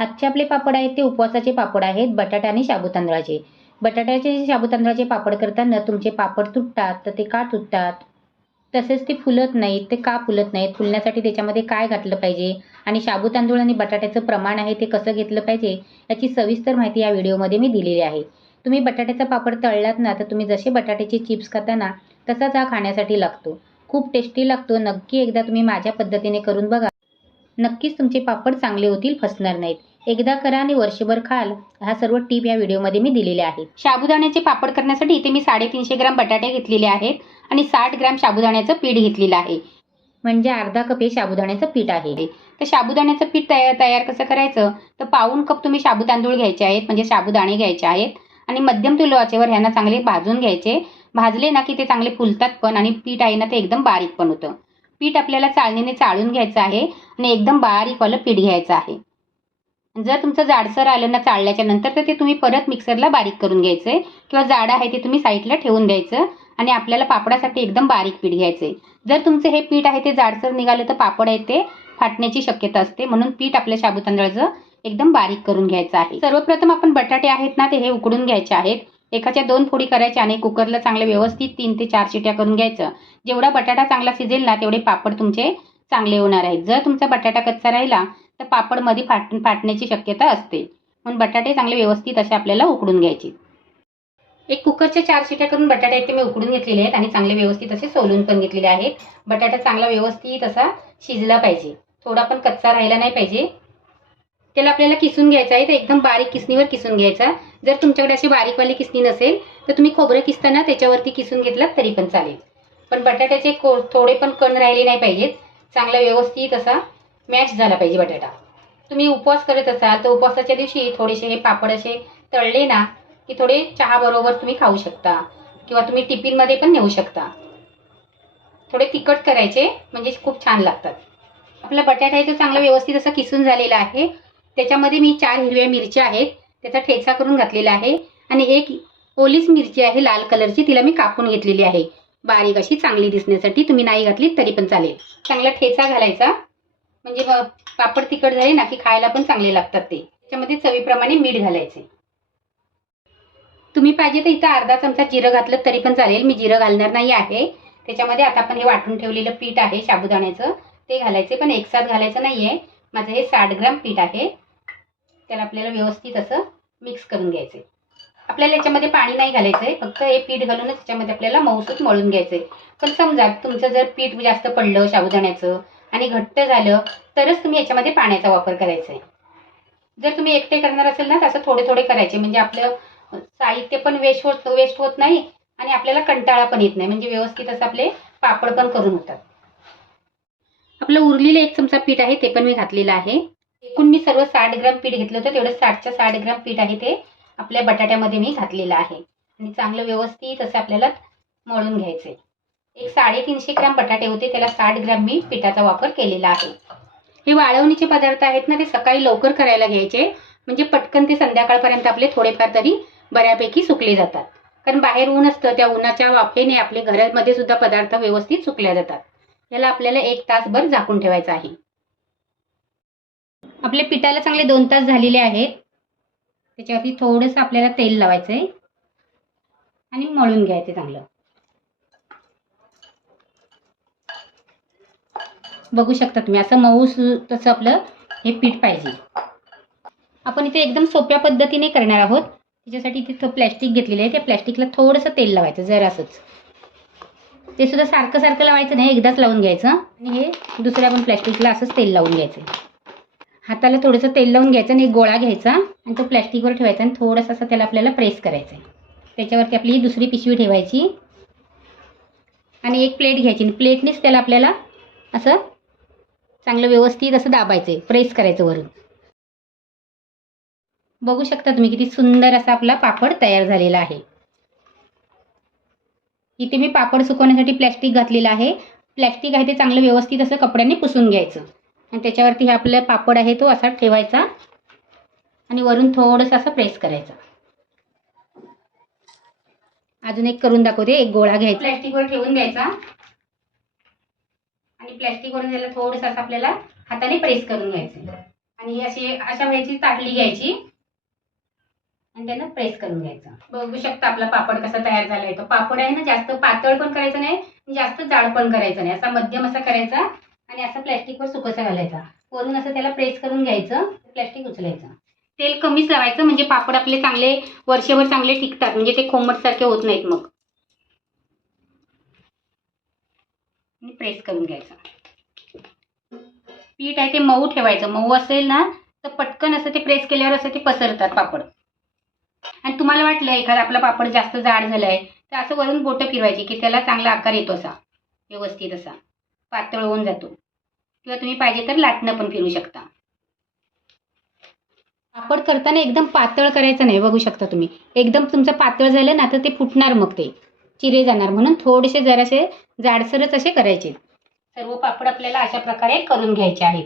आजचे आपले पापड आहेत ते उपवासाचे पापड आहेत बटाटा आणि शाबू तांदळाचे बटाट्याचे शाबू तांदळाचे पापड करताना तुमचे पापड तुटतात तर ते का तुटतात? तसेच ते फुलत नाहीत ते का फुलत नाहीत? फुलण्यासाठी त्याच्यामध्ये काय घातलं पाहिजे? आणि शाबू तांदूळ आणि बटाट्याचं प्रमाण आहे ते कसं घेतलं पाहिजे? याची सविस्तर माहिती या व्हिडिओमध्ये मी दिलेली आहे. तुम्ही बटाट्याचा पापड तळलात ना तर तुम्ही जसे बटाट्याचे चिप्स खाताना तसाच हा खाण्यासाठी लागतो. खूप टेस्टी लागतो. नक्की एकदा तुम्ही माझ्या पद्धतीने करून बघा. नक्कीच तुमचे पापड चांगले होतील फसणार नाहीत. एकदा करा आणि वर्षभर खाल. हा सर्व टीप या व्हिडिओमध्ये मी दिलेले आहेत. शाबुदाण्याचे पापड करण्यासाठी इथे मी साडेतीनशे ग्राम बटाटे घेतलेले आहेत आणि साठ ग्राम शाबुदाण्याचं पीठ घेतलेलं आहे. म्हणजे अर्धा कप हे शाबुदाण्याचं पीठ आहे. तर शाबुदाण्याचं पीठ तयार तयार कसं करायचं? तर पाऊण कप तुम्ही शाबू तांदूळ घ्यायचे आहेत म्हणजे शाबुदाणे घ्यायचे आहेत आणि मध्यम तुलो आचेवर ह्यांना चांगले भाजून घ्यायचे. भाजले ना की ते चांगले फुलतात पण आणि पीठ आहे ना ते एकदम बारीक पण होतं. पीठ आपल्याला चाळणीने चाळून घ्यायचं आहे आणि एकदम बारीकवालं पीठ घ्यायचं आहे. जर तुमचं जाडसर आलं ना चाळल्याच्या नंतर तर ते तुम्ही परत मिक्सरला बारीक करून घ्यायचं आहे किंवा जाडं आहे ते तुम्ही साईडला ठेवून द्यायचं आणि आपल्याला पापडासाठी एकदम बारीक पीठ घ्यायचं. आहे जर तुमचं हे पीठ आहे ते जाडसर निघालं तर पापड आहे ते फाटण्याची शक्यता असते. म्हणून पीठ आपल्या शाबू तांदळाचं एकदम बारीक करून घ्यायचं आहे. सर्वप्रथम आपण बटाटे आहेत ना ते हे उकडून घ्यायचे आहेत. एकाच्या दोन फोडी करायच्या आणि कुकरला चांगले व्यवस्थित तीन ते चार शिट्या करून घ्यायचं. जेवढा बटाटा चांगला शिजेल ना तेवढे पापड तुमचे चांगले होणार आहेत. जर तुमचा बटाटा कच्चा राहिला तर पापडमध्ये फाट फाटण्याची शक्यता असते. म्हणून बटाटे चांगले व्यवस्थित असे आपल्याला उकडून घ्यायचे. एक कुकरच्या चार शिट्या करून बटाटे ते मी उकडून घेतलेले आहेत आणि चांगले व्यवस्थित असे सोलून पण घेतलेले आहेत. बटाटा चांगला व्यवस्थित असा शिजला पाहिजे. थोडा पण कच्चा राहिला नाही पाहिजे. त्याला आपल्याला किसून घ्यायचा आहे. तर एकदम बारीक किसणीवर किसून घ्यायचा. जर तुमच्याकडे अशी बारीकवाली किसणी नसेल तर तुम्ही खोबरं किसताना त्याच्यावरती किसून घेतलात तरी पण चालेल. पण बटाट्याचे को थोडे पण कण राहिले नाही पाहिजेत. चांगला व्यवस्थित असा मॅश झाला पाहिजे बटाटा. तुम्ही उपवास करत असाल तर उपवासाच्या दिवशी थोडेसे हे पापड असे तळले ना की थोडे चहाबरोबर तुम्ही खाऊ शकता. किंवा तुम्ही टिफिनमध्ये पण नेऊ शकता. थोडे तिखट करायचे म्हणजे खूप छान लागतात. आपला बटाटा आहे तो चांगला व्यवस्थित असा किसून झालेला आहे. त्याच्यामध्ये मी चार हिरव्या मिरच्या आहेत. त्याचा ठेचा करून घातलेला आहे आणि एक ओलीच मिरची आहे लाल कलरची तिला मी कापून घेतलेली आहे. बारीक अशी चांगली दिसण्यासाठी तुम्ही नाही घातली तरी पण चालेल. चांगला ठेचा घालायचा. म्हणजे पापड तिखट झाले ना की खायला पण चांगले लागतात ते. त्याच्यामध्ये चवीप्रमाणे मीठ घालायचे. तुम्ही पाहिजे तर इथं अर्धा चमचा जिरं घातलं तरी पण चालेल. मी जिरं घालणार नाही आहे. त्याच्यामध्ये आता आपण हे वाटून ठेवलेलं पीठ आहे साबुदाण्याचं ते घालायचे पण एकसाथ घालायचं नाही आहे माझं हे साठ ग्राम पीठ आहे. त्याला आपल्याला व्यवस्थित असं मिक्स करून घ्यायचं आहे आपल्याला याच्यामध्ये पाणी नाही घालायचं आहे फक्त हे पीठ घालूनच त्याच्यामध्ये आपल्याला मऊसूत मळून घ्यायचं आहे पण समजा तुमचं जर पीठ जास्त पडलं साबुदाण्याचं आणि घट्ट झालं तरच तुम्ही याच्यामध्ये पाण्याचा वापर करायचा आहे जर तुम्ही एकटे करणार असेल ना तर असं थोडे थोडे करायचे. म्हणजे आपलं साहित्य पण वेस्ट होत वेस्ट होत नाही आणि आपल्याला कंटाळा पण येत नाही. म्हणजे व्यवस्थित असं आपले पापड पण करून होतात. आपलं उरलेलं एक चमचा पीठ आहे ते पण मी घातलेलं आहे. एकूण मी सर्व साठ ग्राम पीठ घेतलं होतं. तेवढं साठच्या साठ ग्राम पीठ आहे ते आपल्या बटाट्यामध्ये मी घातलेलं आहे. आणि चांगलं व्यवस्थित असं आपल्याला मळून घ्यायचं एक साडेतीनशे ग्राम बटाटे होते. त्याला साठ ग्राम मी पिठाचा वापर केलेला आहे. हे वाळवणीचे पदार्थ आहेत ना ते सकाळी लवकर करायला घ्यायचे. म्हणजे पटकन ते संध्याकाळपर्यंत आपले थोडेफार तरी बऱ्यापैकी सुकले जातात. कारण बाहेर ऊन असतं त्या उन्हाच्या वाफेने आपले घरामध्ये सुद्धा पदार्थ व्यवस्थित सुकल्या जातात. याला आपल्याला एक तासभर झाकून ठेवायचं आहे. आपले पिठाला चांगले दोन तास झालेले आहेत. त्याच्यावरती थोडंसं आपल्याला तेल लावायचं आहे आणि मळून घ्यायचं चांगलं. बघू शकता तुम्ही असं मऊ सु- तसं आपलं हे पीठ पाहिजे. आपण इथे एकदम सोप्या पद्धतीने करणार आहोत. त्याच्यासाठी इथे प्लॅस्टिक घेतलेलं आहे. त्या प्लॅस्टिकला थोडंसं तेल लावायचं जरासंच. ते सुद्धा सारखं सारखं लावायचं नाही एकदाच लावून घ्यायचं. आणि हे दुसऱ्या पण प्लॅस्टिकला असंच तेल लावून घ्यायचं. हाताला थोडंसं तेल लावून घ्यायचं आणि एक गोळा घ्यायचा आणि तो प्लॅस्टिकवर ठेवायचा आणि थोडंसं असं त्याला आपल्याला प्रेस करायचं आहे त्याच्यावरती आपली ही दुसरी पिशवी ठेवायची. आणि एक प्लेट घ्यायची आणि प्लेटनेच त्याला आपल्याला असं चांगलं व्यवस्थित असं दाबायचं आहे प्रेस करायचं वरून. बघू शकता तुम्ही किती सुंदर असा आपला पापड तयार झालेला आहे. इथे मी पापड सुकवण्यासाठी प्लॅस्टिक घातलेलं आहे. प्लॅस्टिक आहे ते चांगलं व्यवस्थित असं कपड्याने पुसून घ्यायचं. आणि त्याच्यावरती हा आपला पापड आहे तो असा ठेवायचा. आणि वरून थोडंसं असं प्रेस करायचं. अजून एक करून दाखवते एक गोळा घ्यायचा. प्लॅस्टिकवर ठेवून द्यायचा. आणि प्लॅस्टिकवरून त्याला थोडंसं असं आपल्याला हाताने प्रेस करून घ्यायचं. आणि अशी अशा वेळेची ताटली घ्यायची. आणि त्यांना प्रेस करून घ्यायचं. बघू शकता आपला पापड कसा तयार झालाय. तो पापड आहे ना जास्त पातळ पण करायचं नाही आणि जास्त जाड पण करायचं नाही. असा मध्यम असा करायचा. आणि असं प्लॅस्टिकवर सुकसा घालायचा. वरून असं त्याला प्रेस करून घ्यायचं प्लॅस्टिक उचलायचं. तेल कमीच लावायचं म्हणजे पापड आपले चांगले वर्षभर चांगले टिकतात. म्हणजे ते खोमटसारखे होत नाहीत मग. आणि प्रेस करून घ्यायचं. पीठ आहे ते मऊ ठेवायचं. मऊ असेल ना तर पटकन असं ते प्रेस केल्यावर असं ते पसरतात पापड. आणि तुम्हाला वाटलं एखादा आपला पापड जास्त जाड झालाय तर असं वरून बोटं फिरवायची की त्याला चांगला आकार येतो असा. व्यवस्थित असा. पातळ होऊन जातो. किंवा तुम्ही पाहिजे तर लाटणं पण फिरू शकता. पापड करताना एकदम पातळ करायचं नाही बघू शकता तुम्ही. एकदम तुमचं पातळ झालं ना तर ते फुटणार मग ते. चिरे जाणार. म्हणून थोडेसे जरासे जाडसरच असे करायचे. सर्व पापड आपल्याला अशा प्रकारे करून घ्यायचे आहेत.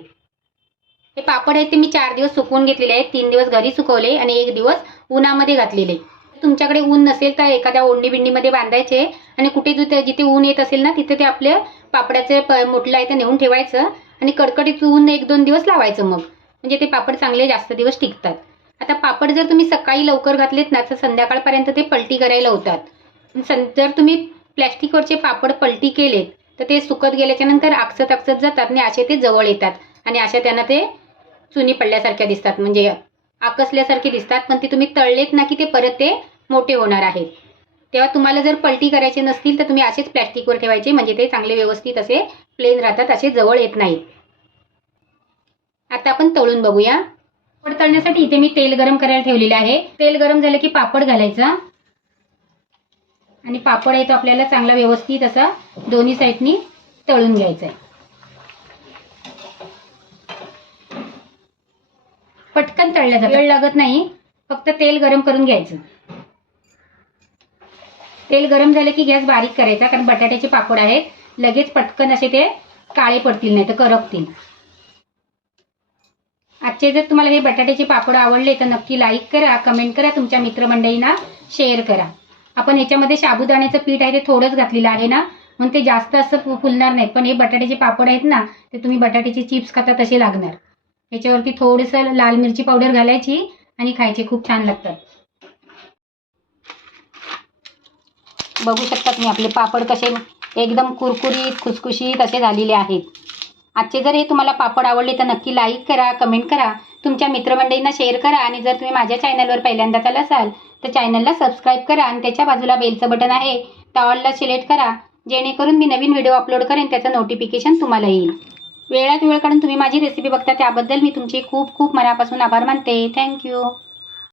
हे पापड आहेत ते मी चार दिवस सुकवून घेतलेले आहेत. तीन दिवस घरी सुकवले आणि एक दिवस उन्हामध्ये घातलेले. तुमच्याकडे ऊन नसेल तर एखाद्या ओंडी बिंडीमध्ये बांधायचे. आणि कुठे जिथे जिथे ऊन येत असेल ना तिथे ते आपले पापडाचे प मोठलं आहे ते नेऊन ठेवायचं. आणि कडकडीत ऊन एक दोन दिवस लावायचं मग. म्हणजे ते पापड चांगले जास्त दिवस टिकतात. आता पापड जर तुम्ही सकाळी लवकर घातलेत ना तर संध्याकाळपर्यंत ते पलटी करायला होतात सं जर तुम्ही प्लॅस्टिकवरचे पापड पलटी केलेत तर ते सुकत गेल्याच्यानंतर आकसत आकसत जातात आणि असे ते जवळ येतात. आणि अशा त्यांना ते चुनी पडल्यासारख्या दिसतात. म्हणजे आकसल्यासारखे दिसतात पण ते तुम्ही तळलेत ना की ते परत ते मोठे होणार आहेत. तेव्हा तुम्हाला जर पलटी करायचे नसतील तर तुम्ही असेच प्लॅस्टिकवर ठेवायचे म्हणजे ते चांगले व्यवस्थित असे प्लेन राहतात असे जवळ येत नाहीत. आता आपण तळून बघूया. पापड तळण्यासाठी इथे मी तेल गरम करायला ठेवलेलं आहे. तेल गरम झालं की पापड घालायचा. आणि पापड आहे तो आपल्याला चांगला व्यवस्थित असा दोन्ही साईडनी तळून घ्यायचा आहे पटकन तळल्या वेळ लागत नाही. फक्त तेल गरम करून घ्यायचं. तेल गरम झालं की गॅस बारीक करायचा कारण बटाट्याचे पापड आहेत. लगेच पटकन असे ते काळे पडतील नाही तर करपतील. आजचे जर तुम्हाला हे बटाट्याचे पापड आवडले तर नक्की लाईक करा कमेंट करा तुमच्या मित्रमंडळींना शेअर करा. आपण याच्यामध्ये साबुदाण्याचं पीठ आहे ते थोडंच घातलेलं आहे ना म्हणून ते जास्त असं फुलणार नाहीत. पण हे बटाट्याचे पापड आहेत ना ते तुम्ही बटाट्याचे चिप्स खाता तसे लागणार. याच्यावरती थोडंसं लाल मिरची पावडर घालायची आणि खायचे खूप छान लागतात. बघू शकतात मी आपले पापड कसे एकदम कुरकुरीत खुसखुशीत असे झालेले आहेत. आजचे जर हे तुम्हाला पापड आवडले तर नक्की लाईक करा कमेंट करा. तुमच्या मित्रमंडळींना शेअर करा आणि जर तुम्ही माझ्या चॅनलवर पहिल्यांदाच आला असाल तर चॅनलला सबस्क्राईब करा आणि त्याच्या बाजूला बेलचं बटन आहे. टॉलला सिलेक्ट करा. जेणेकरून मी नवीन व्हिडिओ अपलोड करेन त्याचं नोटिफिकेशन तुम्हाला येईल. वेळात वेळ काढून तुम्ही माझी रेसिपी बघता त्याबद्दल मी तुमचे खूप खूप मनापासून आभार मानते. थँक्यू